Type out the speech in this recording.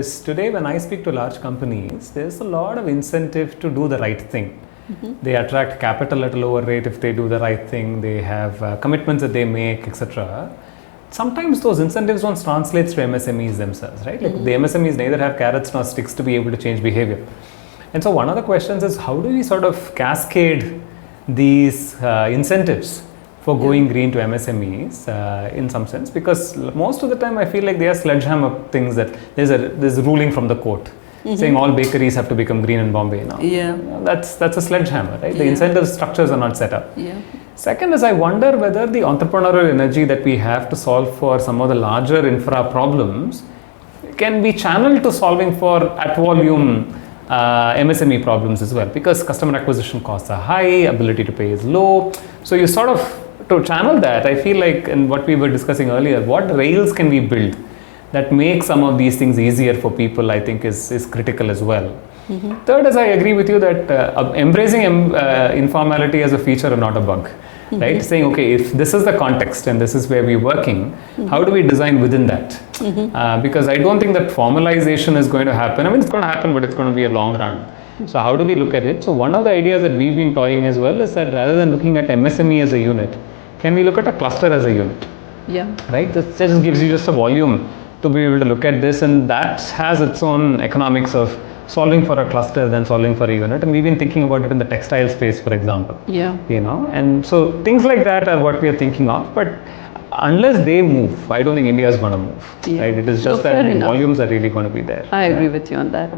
is today when I speak to large companies, there's a lot of incentive to do the right thing. They attract capital at a lower rate if they do the right thing. They have commitments that they make, etc. Sometimes those incentives don't translate to MSMEs themselves, right? Like the MSMEs neither have carrots nor sticks to be able to change behavior. And so one of the questions is, how do we sort of cascade these incentives for going green to MSMEs in some sense? Because most of the time I feel like they are sledgehammer things that there's a ruling from the court saying all bakeries have to become green in Bombay now. Yeah. That's a sledgehammer, right? The incentive structures are not set up. Yeah. Second is, I wonder whether the entrepreneurial energy that we have to solve for some of the larger infra problems can be channeled to solving for at volume MSME problems as well, because customer acquisition costs are high, ability to pay is low. So you sort of, to channel that, I feel like in what we were discussing earlier, what rails can we build that make some of these things easier for people, I think is critical as well. Third is, I agree with you that embracing informality as a feature and not a bug. Right? Saying, okay, if this is the context and this is where we're working, how do we design within that? Because I don't think that formalization is going to happen. I mean, it's going to happen, but it's going to be a long run. So how do we look at it? So one of the ideas that we've been toying as well is that rather than looking at MSME as a unit, can we look at a cluster as a unit? Yeah. Right? That just gives you just a volume to be able to look at this, and that has its own economics of solving for a cluster than solving for a unit. And we've been thinking about it in the textile space, for example. Yeah. And so things like that are what we are thinking of. But unless they move, I don't think India is going to move. Yeah. Right? It is just that the volumes are really going to be there. I agree with you on that.